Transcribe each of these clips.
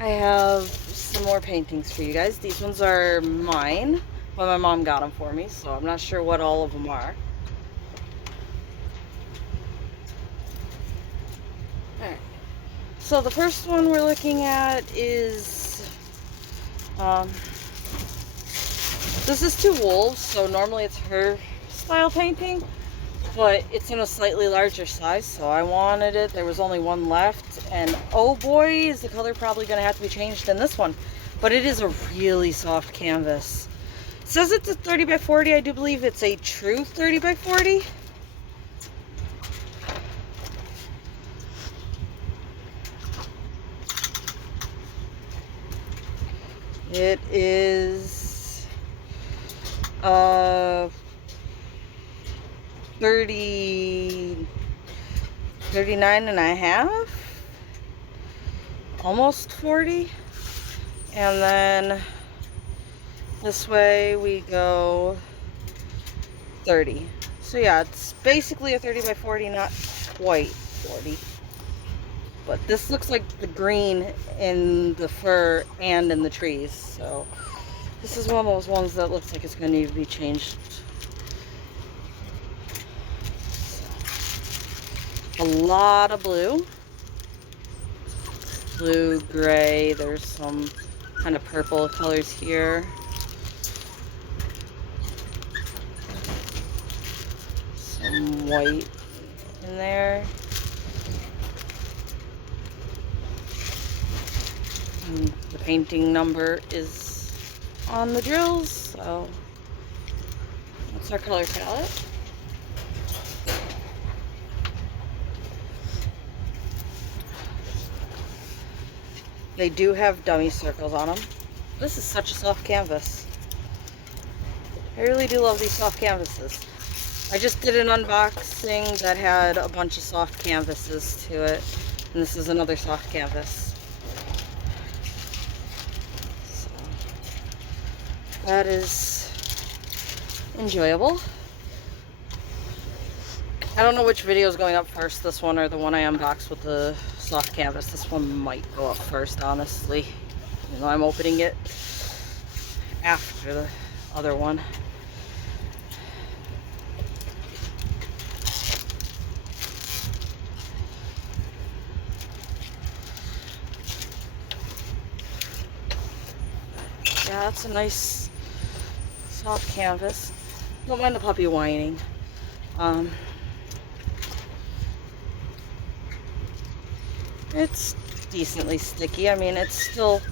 I have some more paintings for you guys. These ones are mine. Well, my mom got them for me, so I'm not sure what all of them are. Alright. So the first one we're looking at is, this is two wolves, so normally it's her style painting, but it's in a slightly larger size, so I wanted it. There was only one left, and oh boy, is the color probably going to have to be changed in this one. But it is a really soft canvas. It says it's a 30 by 40. I do believe it's a true 30 by 40. It is 39 and a half, almost 40. And then this way we go 30. So yeah, it's basically a 30 by 40, not quite 40. But this looks like the green in the fur and in the trees. So this is one of those ones that looks like it's going to need to be changed. A lot of blue. Blue, gray, there's some kind of purple colors here. Some white in there. And the painting number is on the drills, so that's our color palette. They do have dummy circles on them. This is such a soft canvas. I really do love these soft canvases. I just did an unboxing that had a bunch of soft canvases to it, and this is another soft canvas. So that is enjoyable. I don't know which video is going up first, this one or the one I unboxed with the soft canvas. This one might go up first, honestly. You know, I'm opening it after the other one. Yeah, that's a nice soft canvas. Don't mind the puppy whining. It's decently sticky. I mean, it's still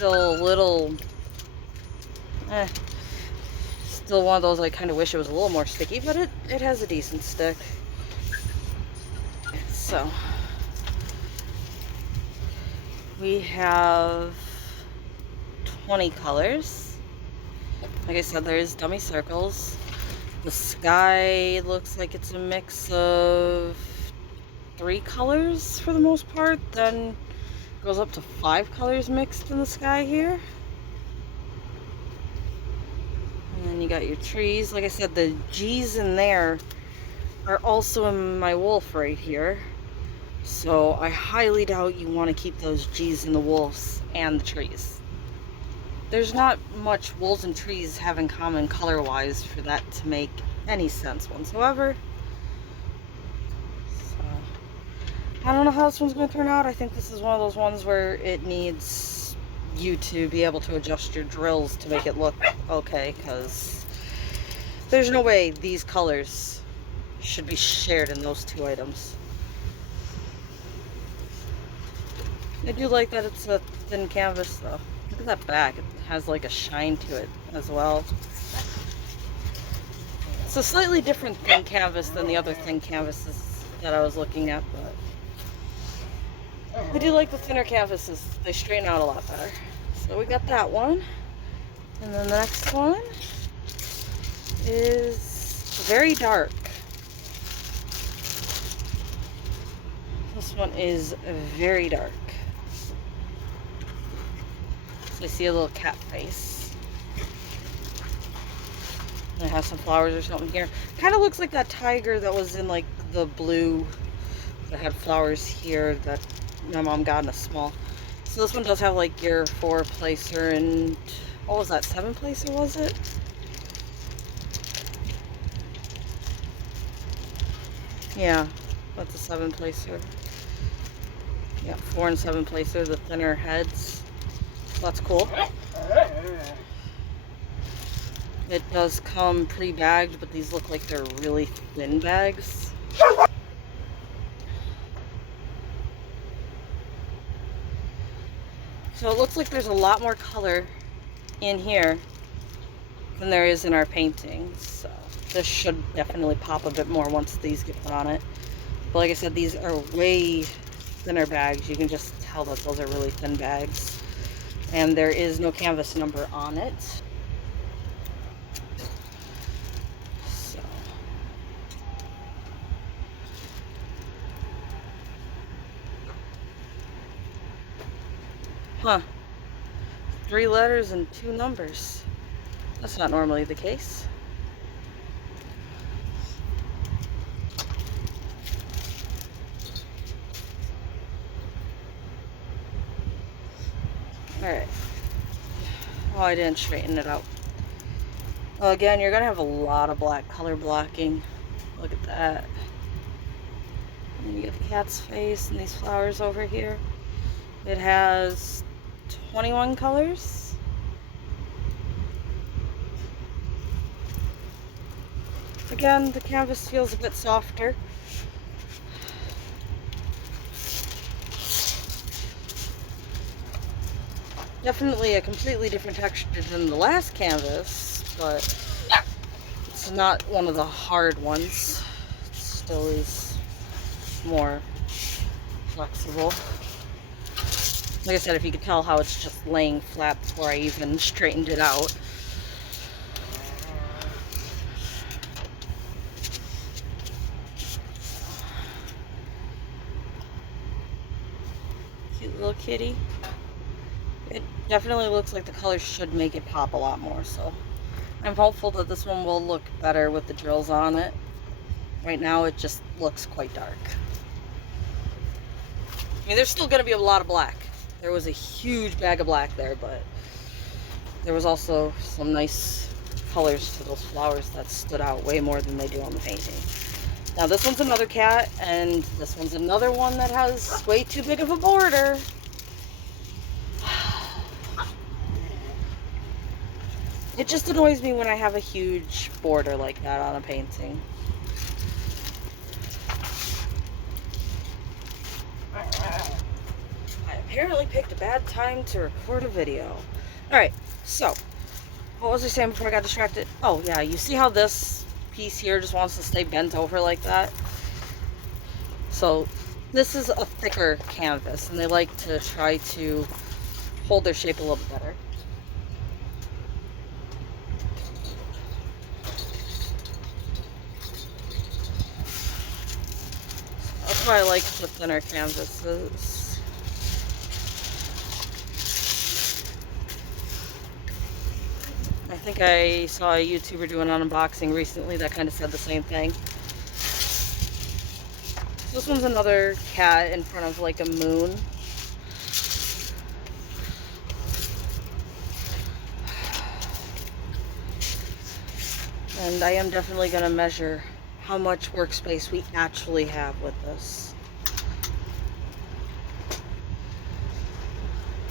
a little, still one of those I kind of wish it was a little more sticky, but it has a decent stick. So we have 20 colors. Like I said, there's dummy circles. The sky looks like it's a mix of 3 colors for the most part, then goes up to 5 colors mixed in the sky here. And then you got your trees. Like I said, the G's in there are also in my wolf right here. So I highly doubt you want to keep those G's in the wolves and the trees. There's not much wolves and trees have in common color-wise for that to make any sense whatsoever. I don't know how this one's going to turn out. I think this is one of those ones where it needs you to be able to adjust your drills to make it look okay, because there's no way these colors should be shared in those two items. I do like that it's a thin canvas though. Look at that back. It has like a shine to it as well. It's a slightly different thin canvas than the other thin canvases that I was looking at, but I do like the thinner canvases. They straighten out a lot better. So we got that one. And then the next one is very dark. This one is very dark. So I see a little cat face. And it has some flowers or something here. Kind of looks like that tiger that was in like the blue that had flowers here that my mom got in a small. So this one does have like your 4-placer and what was that, 7-placer was it? Yeah, that's a 7-placer. Yeah, 4 and 7-placer, the thinner heads. That's cool. It does come pre-bagged, but these look like they're really thin bags. So it looks like there's a lot more color in here than there is in our paintings. So this should definitely pop a bit more once these get put on it. But like I said, these are way thinner bags. You can just tell that those are really thin bags. And there is no canvas number on it. So. Huh. 3 letters and 2 numbers. That's not normally the case. Alright. Oh, I didn't straighten it out. Well, again, you're going to have a lot of black color blocking. Look at that. And you get the cat's face and these flowers over here. It has 21 colors. Again, the canvas feels a bit softer. Definitely a completely different texture than the last canvas, but it's not one of the hard ones. It still is more flexible. Like I said, if you could tell how it's just laying flat before I even straightened it out. Cute little kitty. It definitely looks like the colors should make it pop a lot more, so I'm hopeful that this one will look better with the drills on it. Right now it just looks quite dark. I mean, there's still going to be a lot of black. There was a huge bag of black there, but there was also some nice colors to those flowers that stood out way more than they do on the painting. Now this one's another cat, and this one's another one that has way too big of a border. It just annoys me when I have a huge border like that on a painting. I apparently picked a bad time to record a video. Alright, so, what was I saying before I got distracted? Oh yeah, you see how this piece here just wants to stay bent over like that? So, this is a thicker canvas, and they like to try to hold their shape a little bit better. That's why I like the thinner canvases. I think I saw a YouTuber do an unboxing recently that kind of said the same thing. This one's another cat in front of like a moon. And I am definitely going to measure how much workspace we actually have with this.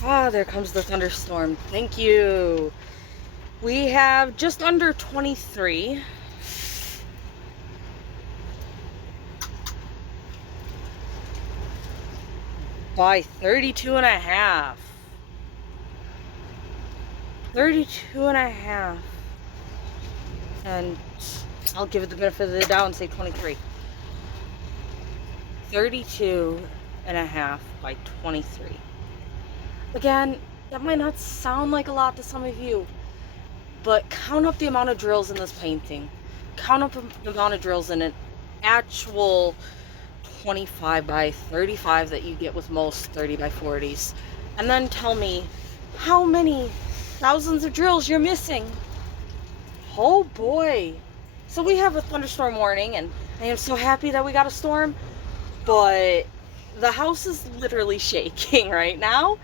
Ah, there comes the thunderstorm. Thank you. We have just under 23. By 32 and a half. 32 and a half. And I'll give it the benefit of the doubt and say 23. 32 and a half by 23. Again, that might not sound like a lot to some of you, but count up the amount of drills in this painting. Count up the amount of drills in an actual 25 by 35 that you get with most 30 by 40s. And then tell me how many thousands of drills you're missing. Oh boy. So we have a thunderstorm warning, and I am so happy that we got a storm, but the house is literally shaking right now.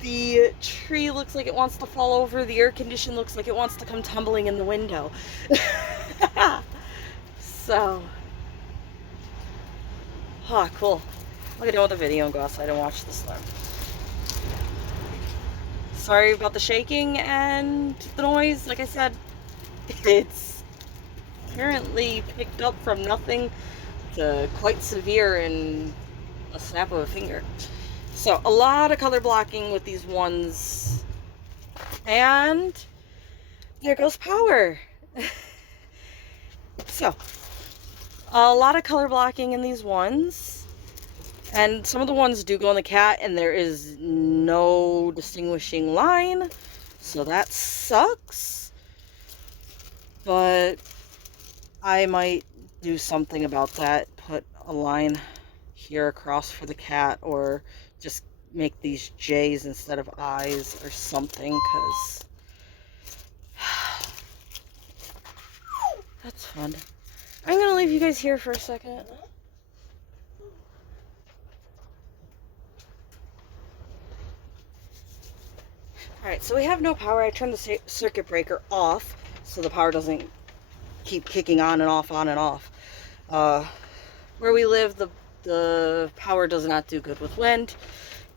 The tree looks like it wants to fall over. The air condition looks like it wants to come tumbling in the window. So, cool. I'm gonna go with the video and go outside and watch the storm. Sorry about the shaking and the noise. Like I said, it's apparently picked up from nothing to quite severe in a snap of a finger. So a lot of color blocking with these ones. And there goes power. So a lot of color blocking in these ones. And some of the ones do go in the cat and there is no distinguishing line. So that sucks. But I might do something about that. Put a line here across for the cat, or just make these J's instead of I's or something, because that's fun. I'm gonna leave you guys here for a second. Alright, so we have no power. I turned the circuit breaker off so the power doesn't keep kicking on and off, on and off. Where we live, the power does not do good with wind.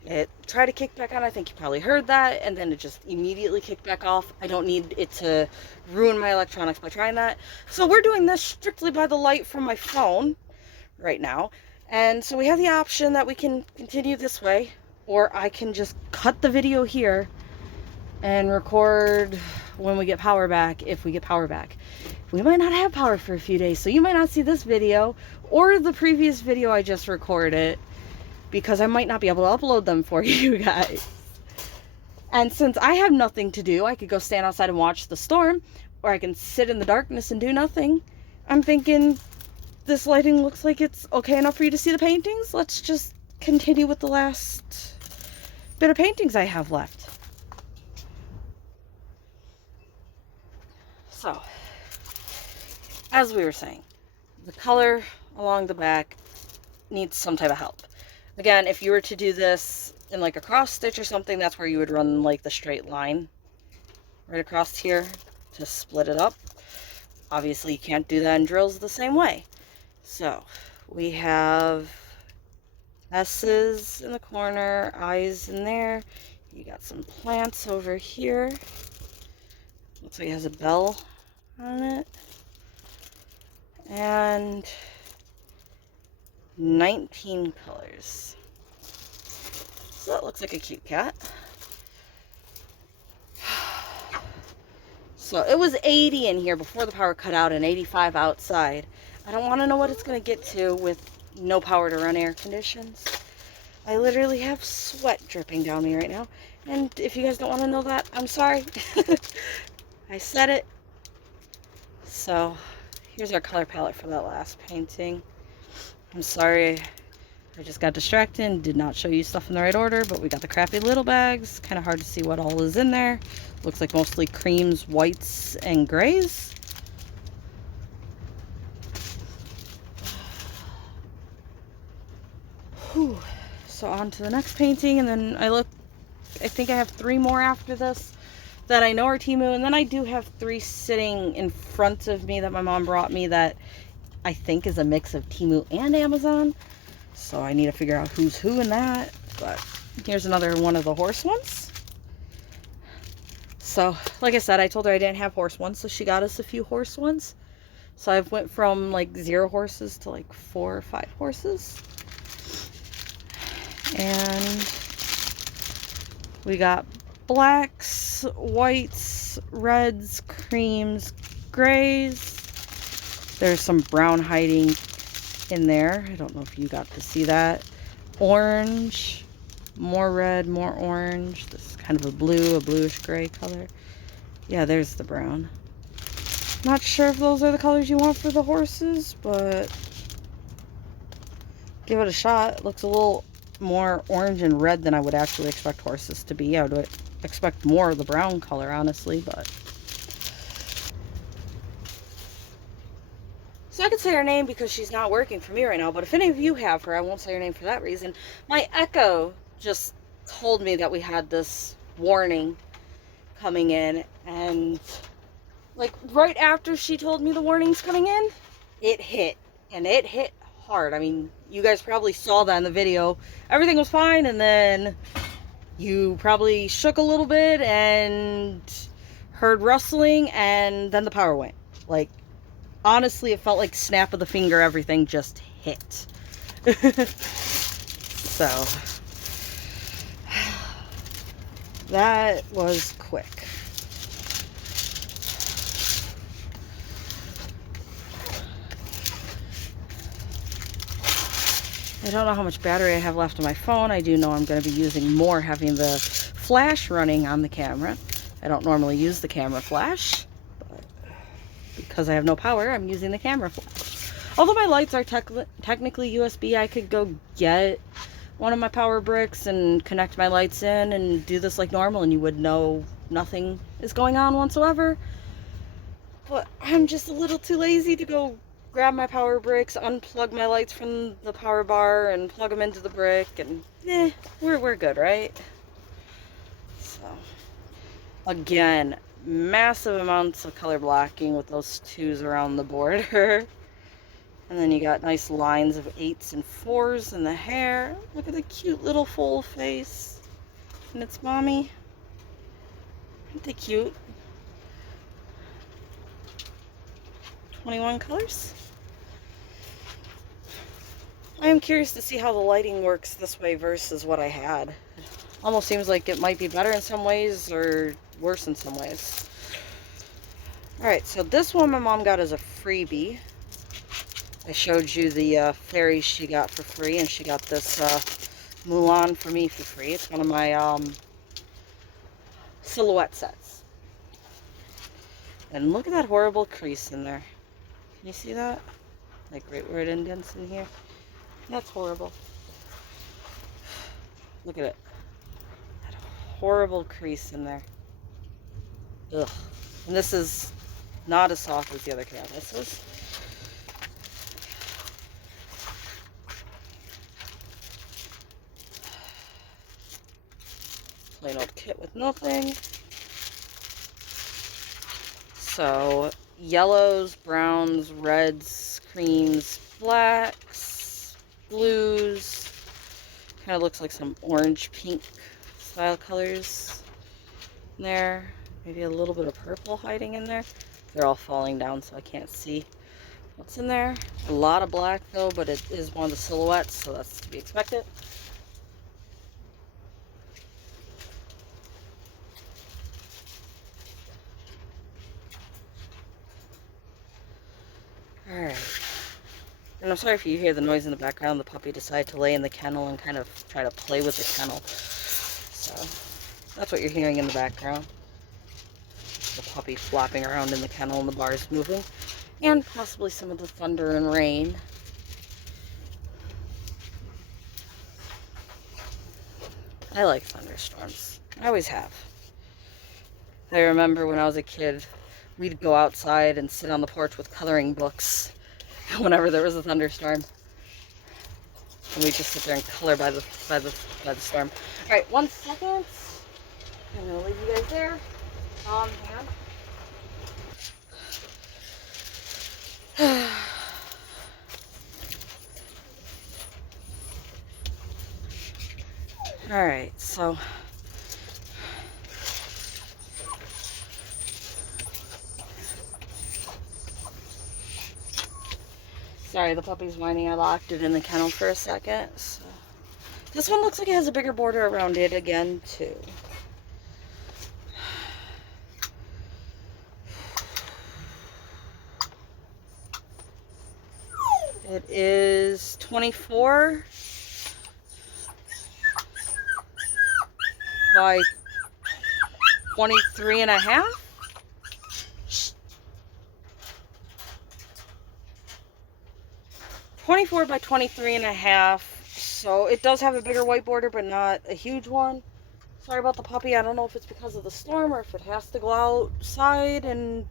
It tried to kick back on. I think you probably heard that, and then it just immediately kicked back off. I don't need it to ruin my electronics by trying that. So we're doing this strictly by the light from my phone right now. And so we have the option that we can continue this way, or I can just cut the video here and record when we get power back, if we get power back. We might not have power for a few days, so you might not see this video or the previous video I just recorded, because I might not be able to upload them for you guys. And since I have nothing to do, I could go stand outside and watch the storm, or I can sit in the darkness and do nothing. I'm thinking this lighting looks like it's okay enough for you to see the paintings. Let's just continue with the last bit of paintings I have left. So, as we were saying, the color along the back needs some type of help. Again, if you were to do this in like a cross stitch or something, that's where you would run like the straight line right across here to split it up. Obviously, you can't do that in drills the same way. So, we have S's in the corner, I's in there. You got some plants over here. Looks like it has a bell on it. And 19 colors. So that looks like a cute cat. So it was 80 in here before the power cut out and 85 outside. I don't want to know what it's going to get to with no power to run air conditions. I literally have sweat dripping down me right now. And if you guys don't want to know that, I'm sorry. I said it. So here's our color palette for that last painting. I'm sorry, I just got distracted and did not show you stuff in the right order, but we got the crappy little bags. Kind of hard to see what all is in there. Looks like mostly creams, whites, and grays. Whew. So on to the next painting, and then I think I have 3 more after this that I know are Temu, and then I do have 3 sitting in front of me that my mom brought me that I think is a mix of Temu and Amazon. So I need to figure out who's who in that. But here's another one of the horse ones. So, like I said, I told her I didn't have horse ones, so she got us a few horse ones. So I've went from like 0 horses to like 4 or 5 horses. And we got blacks, whites, reds, creams, grays. There's some brown hiding in there. I don't know if you got to see that. Orange, more red, more orange. This is kind of a blue, a bluish gray color. Yeah, there's the brown. Not sure if those are the colors you want for the horses, but give it a shot. It looks a little more orange and red than I would actually expect horses to be. I would expect more of the brown color, honestly, but So I could say her name because she's not working for me right now, but if any of you have her, I won't say her name for that reason. My Echo just told me that we had this warning coming in, and like right after she told me the warning's coming in, it hit, and it hit hard. I mean, you guys probably saw that in the video. Everything was fine, and then you probably shook a little bit and heard rustling, and then the power went. Like, honestly, it felt like snap of the finger, everything just hit. So, that was quick. I don't know how much battery I have left on my phone. I do know I'm going to be using more having the flash running on the camera. I don't normally use the camera flash, but because I have no power, I'm using the camera flash. Although my lights are technically USB, I could go get one of my power bricks and connect my lights in and do this like normal, and you would know nothing is going on whatsoever. But I'm just a little too lazy to go grab my power bricks, unplug my lights from the power bar, and plug them into the brick, and we're good, right? So, again, massive amounts of color blocking with those 2s around the border. And then you got nice lines of 8s and 4s in the hair. Look at the cute little full face. And its mommy. Aren't they cute? 21 colors. I am curious to see how the lighting works this way versus what I had. Almost seems like it might be better in some ways or worse in some ways. Alright, so this one my mom got as a freebie. I showed you the fairies she got for free, and she got this Mulan for me for free. It's one of my silhouette sets. And look at that horrible crease in there. Can you see that? Like right where it indents in here. That's horrible. Look at it. That horrible crease in there. Ugh. And this is not as soft as the other canvases. Plain old kit with nothing. So, yellows, browns, reds, creams, blacks, blues. Kind of looks like some orange pink style colors in there. Maybe a little bit of purple hiding in there. They're all falling down, so I can't see what's in there. A lot of black though, but it is one of the silhouettes, so that's to be expected. Alright. And I'm sorry if you hear the noise in the background. The puppy decided to lay in the kennel and kind of try to play with the kennel. So, that's what you're hearing in the background. The puppy flopping around in the kennel and the bars moving. And possibly some of the thunder and rain. I like thunderstorms. I always have. I remember when I was a kid, we'd go outside and sit on the porch with coloring books whenever there was a thunderstorm. And we'd just sit there and color by the storm. Alright, 1 second. I'm gonna leave you guys there. Hang on. Alright, so sorry, the puppy's whining. I locked it in the kennel for a second. So. This one looks like it has a bigger border around it again, too. It is 24 by 23 and a half. Shh. 24 by 23 and a half. So it does have a bigger white border, but not a huge one. Sorry about the puppy. I don't know if it's because of the storm or if it has to go outside and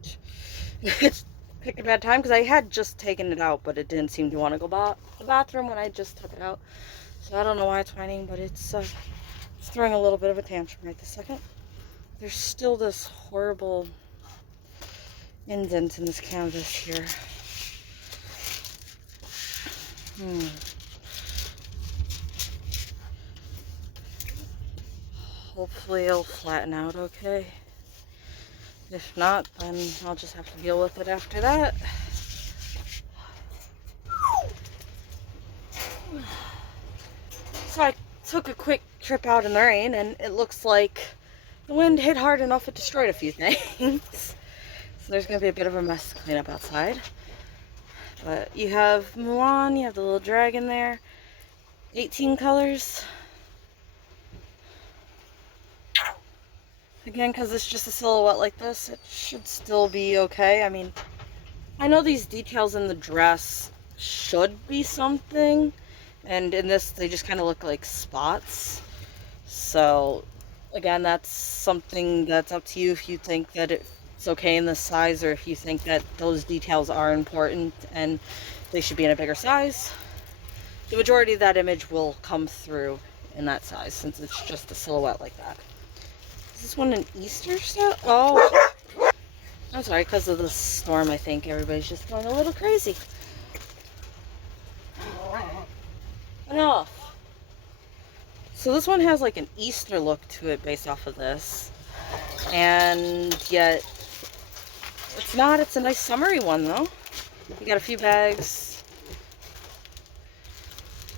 it's picked a bad time because I had just taken it out, but it didn't seem to want to go to the bathroom when I just took it out. So I don't know why it's whining, but it's throwing a little bit of a tantrum right this second. There's still this horrible indent in this canvas here. Hopefully it'll flatten out okay. If not, then I'll just have to deal with it after that. So I took a quick trip out in the rain, and it looks like the wind hit hard enough it destroyed a few things. So there's going to be a bit of a mess to clean up outside. But you have Mulan, you have the little dragon there. 18 colors. Again, because it's just a silhouette like this, it should still be okay. I mean, I know these details in the dress should be something, and in this they just kind of look like spots. So again, that's something that's up to you if you think that it's okay in this size, or if you think that those details are important and they should be in a bigger size. The majority of that image will come through in that size since it's just a silhouette like that. Is this one an Easter set? Oh, I'm sorry, because of the storm, I think everybody's just going a little crazy. Enough. So this one has like an Easter look to it based off of this. And yet, it's not. It's a nice summery one though. You got a few bags.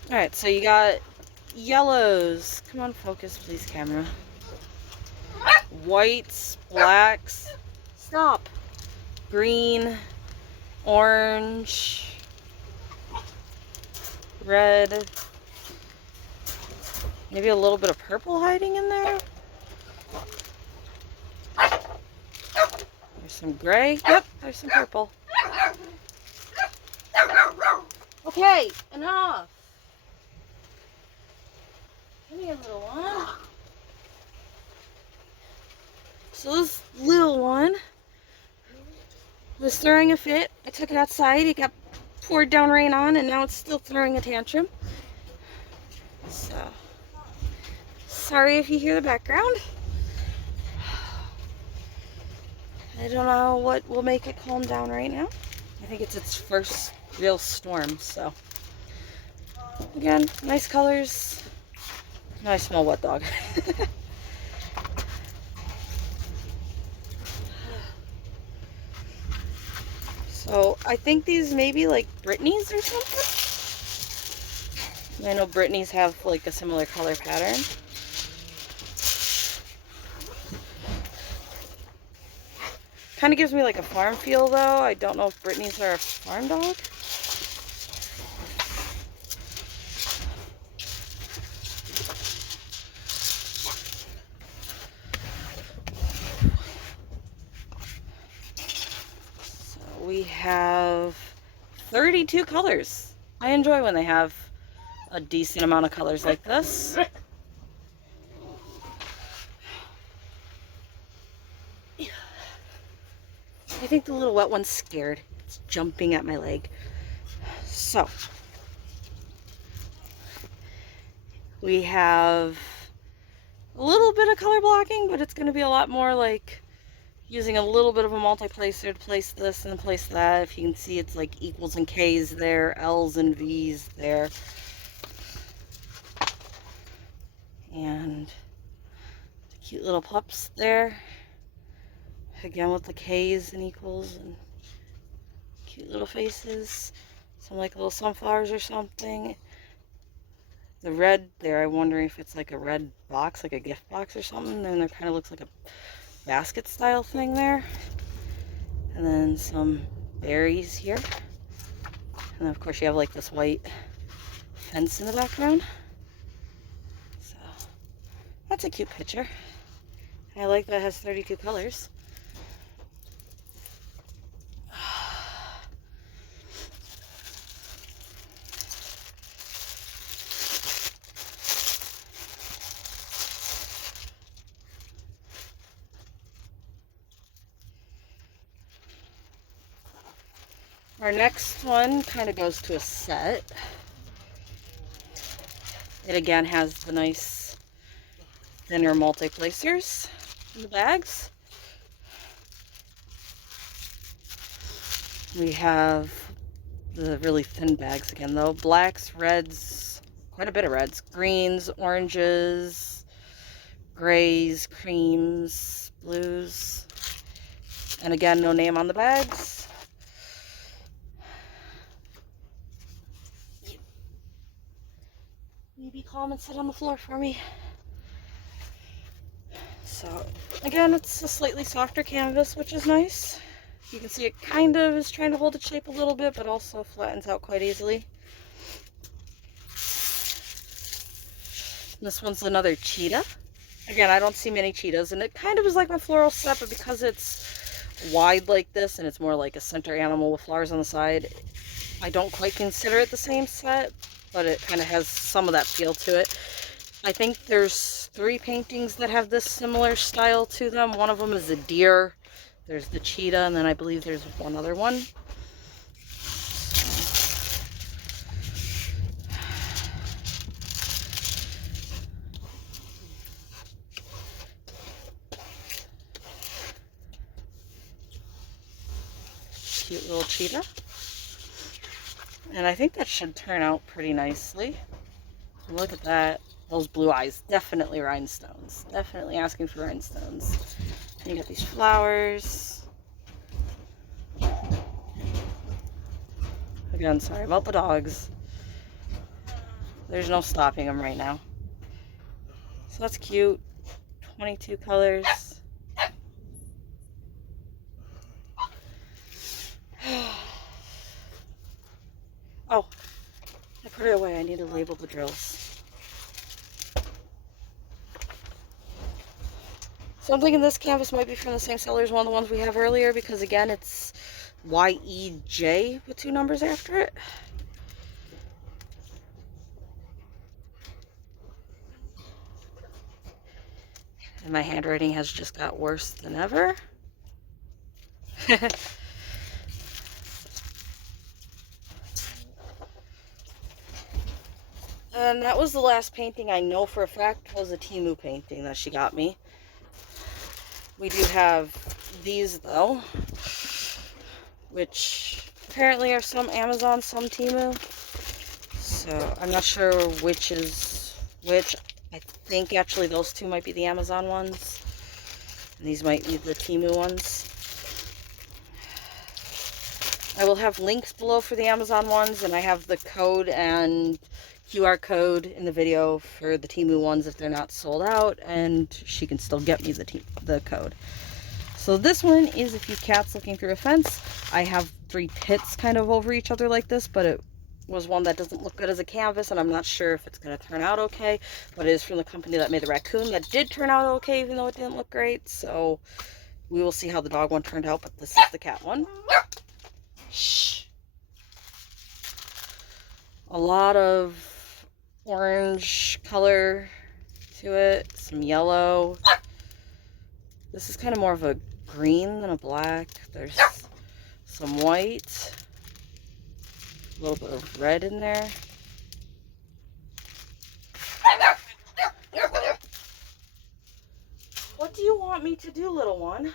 Alright, so you got yellows. Come on, focus please, camera. Whites, blacks. Stop. Green, orange, red, maybe a little bit of purple hiding in there. There's some gray. Yep, there's some purple. Okay, enough. Come here, little one. So this little one was throwing a fit. I took it outside. It got poured down rain on, and now it's still throwing a tantrum. So, sorry if you hear the background. I don't know what will make it calm down right now. I think it's its first real storm, so. Again, nice colors. Nice small wet dog. So I think these may be like Brittany's or something. I know Brittany's have like a similar color pattern. Kind of gives me like a farm feel though. I don't know if Brittany's are a farm dog. We have 32 colors. I enjoy when they have a decent amount of colors like this. I think the little wet one's scared. It's jumping at my leg. So, we have a little bit of color blocking, but it's going to be a lot more like using a little bit of a multi-placer to place this and place that. If you can see, it's like equals and K's there, L's and V's there. And the cute little pups there. Again with the K's and equals and cute little faces. Some like little sunflowers or something. The red there, I'm wondering if it's like a red box, like a gift box or something. And there kind of looks like a basket style thing there. And then some berries here. And then of course you have like this white fence in the background. So that's a cute picture. I like that it has 32 colors. Our next one kind of goes to a set. It again has the nice thinner multi-placers in the bags. We have the really thin bags again though. Blacks, reds, quite a bit of reds, greens, oranges, grays, creams, blues. And again, no name on the bags. You be calm and sit on the floor for me. So again, it's a slightly softer canvas, which is nice. You can see it kind of is trying to hold its shape a little bit, but also flattens out quite easily. This one's another cheetah. Again, I don't see many cheetahs, and it kind of is like my floral set, but because it's wide like this and it's more like a center animal with flowers on the side, I don't quite consider it the same set, but it kind of has some of that feel to it. I think there's 3 paintings that have this similar style to them. One of them is a deer, there's the cheetah, and then I believe there's one other one. Cute little cheetah. And I think that should turn out pretty nicely. Look at that. Those blue eyes. Definitely rhinestones. Definitely asking for rhinestones. And you got these flowers. Again, sorry about the dogs. There's no stopping them right now. So that's cute. 22 colors. Oh, I put it away. I need to label the drills. So I'm thinking this canvas might be from the same seller as one of the ones we have earlier, because again, it's YEJ with 2 numbers after it. And my handwriting has just got worse than ever. And that was the last painting I know for a fact was a Temu painting that she got me. We do have these though, which apparently are some Amazon, some Temu. So I'm not sure which is which. I think actually those 2 might be the Amazon ones, and these might be the Temu ones. I will have links below for the Amazon ones, and I have the code and QR code in the video for the Temu ones if they're not sold out, and she can still get me the code. So this one is a few cats looking through a fence. I have 3 pits kind of over each other like this, but it was one that doesn't look good as a canvas, and I'm not sure if it's going to turn out okay, but it is from the company that made the raccoon that did turn out okay, even though it didn't look great. So we will see how the dog one turned out, but this is the cat one. Shh. A lot of orange color to it, some yellow. This is kind of more of a green than a black. There's some white, a little bit of red in there. What do you want me to do, little one?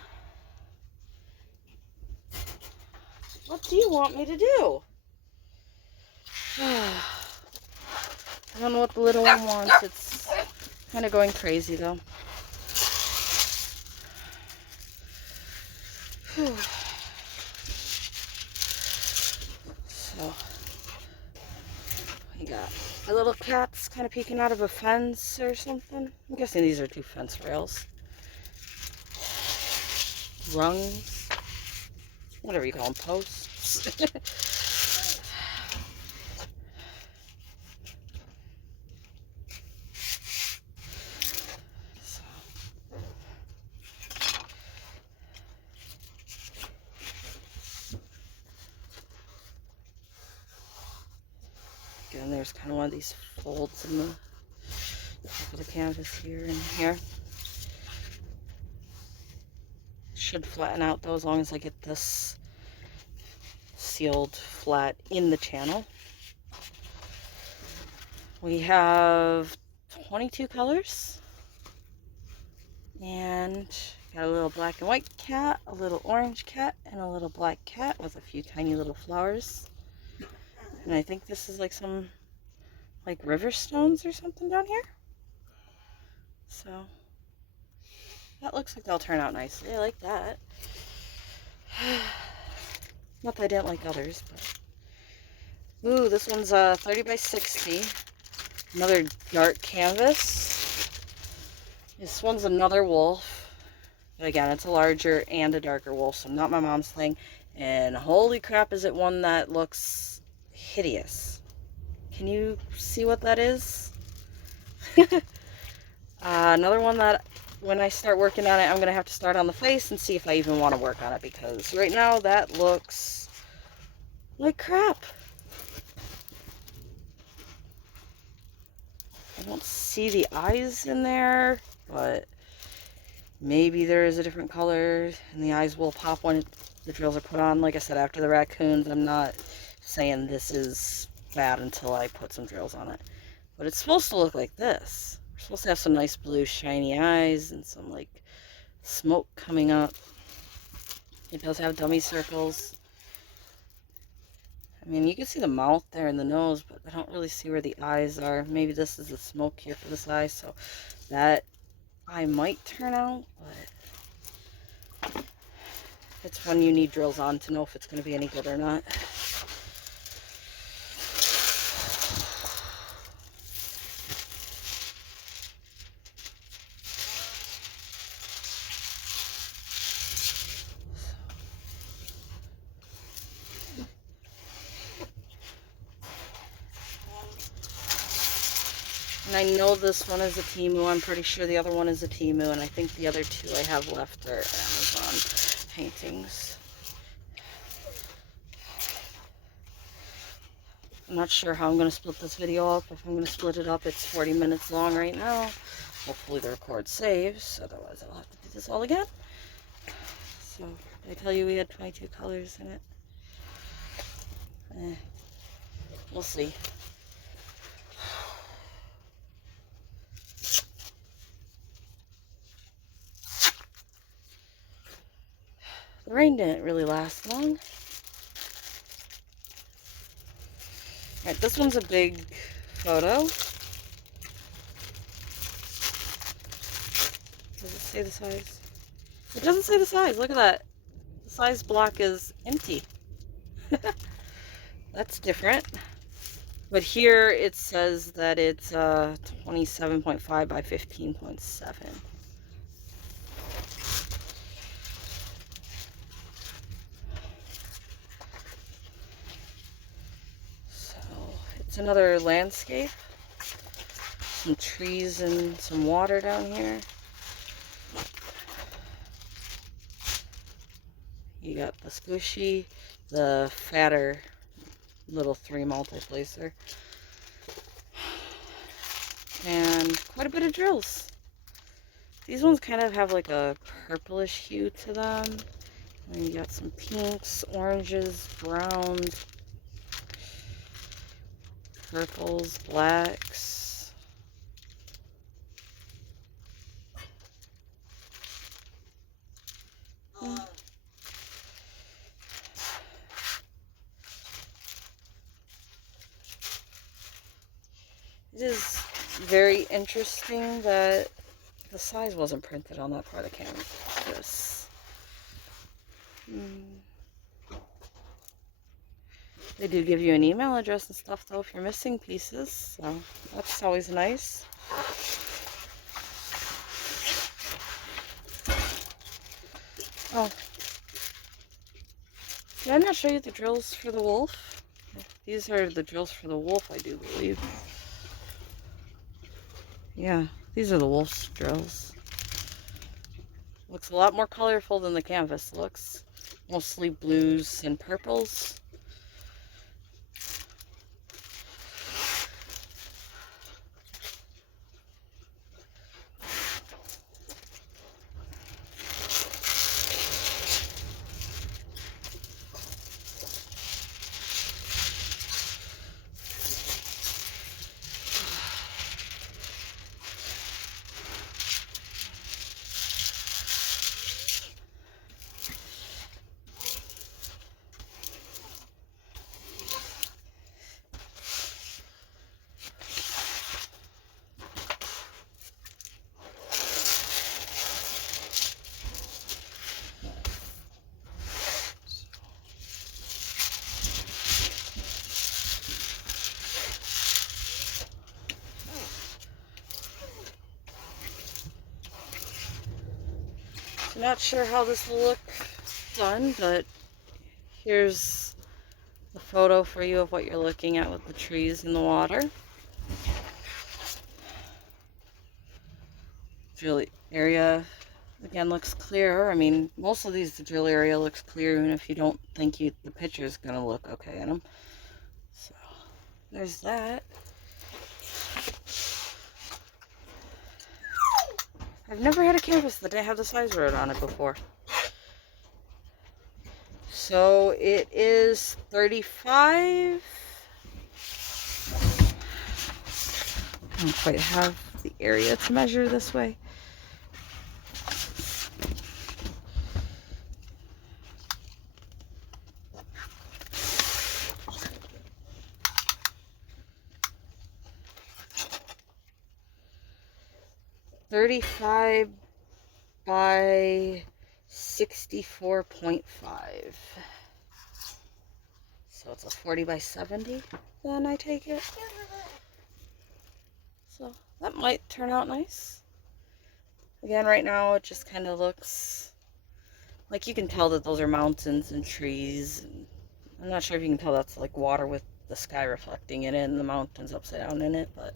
What do you want me to do? I don't know what the little one wants. It's kind of going crazy though. So we got our little cats kind of peeking out of a fence or something. I'm guessing these are 2 fence rails. Rungs, whatever you call them, posts. Again, there's kind of one of these folds in the top of the canvas here and here. Should flatten out though, as long as I get this sealed flat in the channel. We have 22 colors. And got a little black and white cat, a little orange cat, and a little black cat with a few tiny little flowers. And I think this is like some like river stones or something down here. So that looks like they'll turn out nicely. I like that. Not that I didn't like others, but ooh, this one's 30 by 60. Another dark canvas. This one's another wolf. But again, it's a larger and a darker wolf, so not my mom's thing. And holy crap, is it one that looks hideous. Can you see what that is? Another one that when I start working on it, I'm going to have to start on the face and see if I even want to work on it, because right now that looks like crap. I don't see the eyes in there, but maybe there is a different color and the eyes will pop when the drills are put on. Like I said, after the raccoons, I'm not saying this is bad until I put some drills on it. But it's supposed to look like this. We're supposed to have some nice blue shiny eyes and some like smoke coming up. It does have dummy circles. I mean, you can see the mouth there and the nose, but I don't really see where the eyes are. Maybe this is the smoke here for this eye, so that eye might turn out, but it's one you need drills on to know if it's going to be any good or not. And I know this one is a Temu. I'm pretty sure the other one is a Temu, and I think the other two I have left are Amazon paintings. I'm not sure how I'm going to split this video up. If I'm going to split it up, it's 40 minutes long right now. Hopefully the record saves, otherwise I'll have to do this all again. So, did I tell you we had 22 colors in it? We'll see. The rain didn't really last long. Alright, this one's a big photo. Does it say the size? It doesn't say the size. Look at that. The size block is empty. That's different. But here it says that it's 27.5 by 15.7. It's another landscape. Some trees and some water down here. You got the squishy, the fatter little 3 multiplacer. And quite a bit of drills. These ones kind of have like a purplish hue to them. And you got some pinks, oranges, browns, purples, blacks. It is very interesting that the size wasn't printed on that part of the canvas. They do give you an email address and stuff though if you're missing pieces, so that's always nice. Oh, did I not show you the drills for the wolf? These are the drills for the wolf, I do believe. Yeah, these are the wolf's drills. Looks a lot more colorful than the canvas looks. Mostly blues and purples. Not sure how this will look done, but here's the photo for you of what you're looking at with the trees and the water. Drill area again looks clear. I mean, most of these, the drill area looks clear, even if you don't think the picture is gonna look okay in them. So there's that. I've never had a canvas that didn't have the size road on it before. So it is 35. I don't quite have the area to measure this way. $35 by 64.5. So it's a 40 by 70, then I take it. So that might turn out nice. Again, right now it just kind of looks like you can tell that those are mountains and trees. And I'm not sure if you can tell that's like water with the sky reflecting in it and the mountains upside down in it, but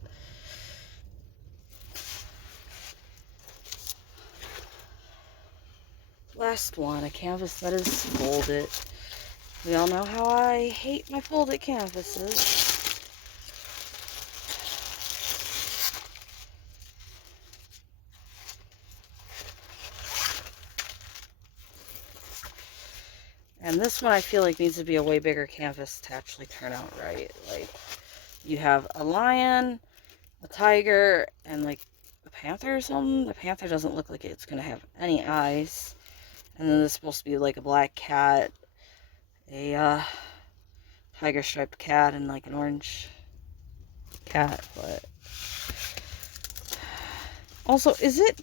last one, a canvas that is folded. We all know how I hate my folded canvases. And this one I feel like needs to be a way bigger canvas to actually turn out right. Like, you have a lion, a tiger, and like a panther or something. The panther doesn't look like it's gonna have any eyes. And then there's supposed to be like a black cat, a tiger striped cat, and like an orange cat. But also, is it?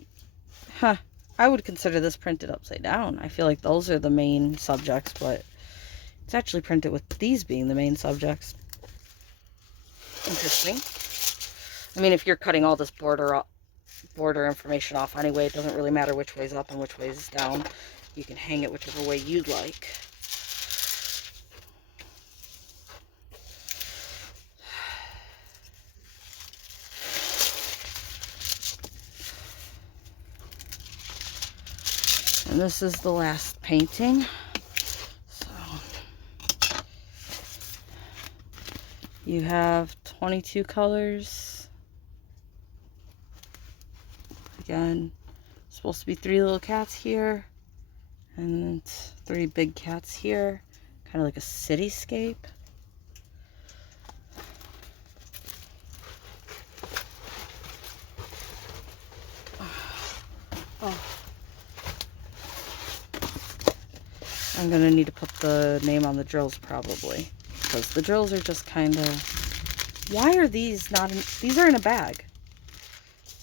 Huh. I would consider this printed upside down. I feel like those are the main subjects, but it's actually printed with these being the main subjects. Interesting. I mean, if you're cutting all this border information off anyway, it doesn't really matter which way's up and which way's down. You can hang it whichever way you'd like. And this is the last painting. So you have 22 colors. Again, supposed to be 3 little cats here and 3 big cats here. Kind of like a cityscape. Oh. I'm gonna need to put the name on the drills probably, because the drills are just kind of, why are these not in, these are in a bag,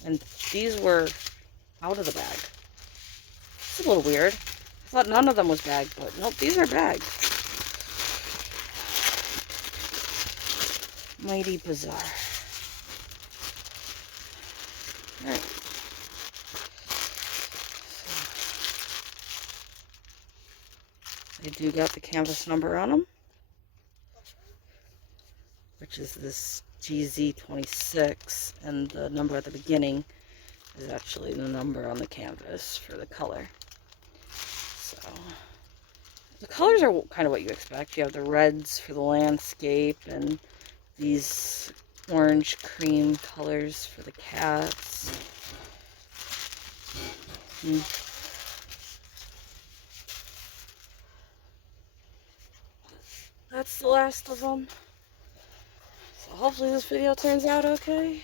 and these were out of the bag. It's a little weird. I thought none of them was bagged, but nope, these are bagged. Mighty bizarre. Alright. I do got the canvas number on them, which is this GZ26, and the number at the beginning is actually the number on the canvas for the color. So the colors are kind of what you expect. You have the reds for the landscape and these orange cream colors for the cats. That's the last of them. So hopefully this video turns out okay.